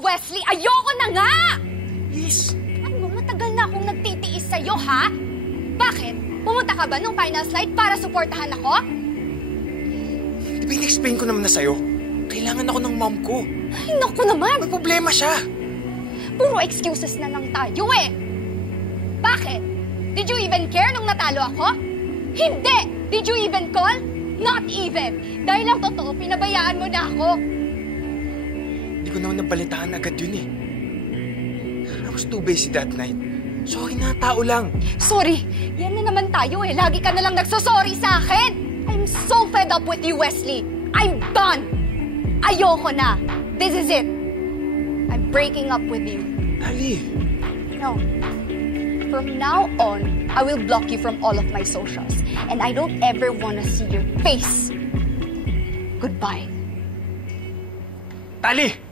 Wesley! Ayoko na nga! Please. Ano, matagal na akong nagtitiis sa'yo, ha? Bakit? Pumunta ka ba nung final slide para suportahan ako? Di ba in-explain ko naman na sa'yo? Kailangan ako ng mom ko. Ay, naku naman! May problema siya. Puro excuses na lang tayo eh. Bakit? Did you even care nung natalo ako? Hindi! Did you even call? Not even! Dahil ang totoo, pinabayaan mo na ako. Hindi ko naman nabalitaan agad yun eh. I was too busy that night. Sorry na, tao lang. Sorry, yan na naman tayo eh. Lagi ka na lang nagsosorry sa akin. I'm so fed up with you, Wesley. I'm done! Ayoko na. This is it. I'm breaking up with you. Ali. No. From now on, I will block you from all of my socials. And I don't ever want to see your face. Goodbye. Tali!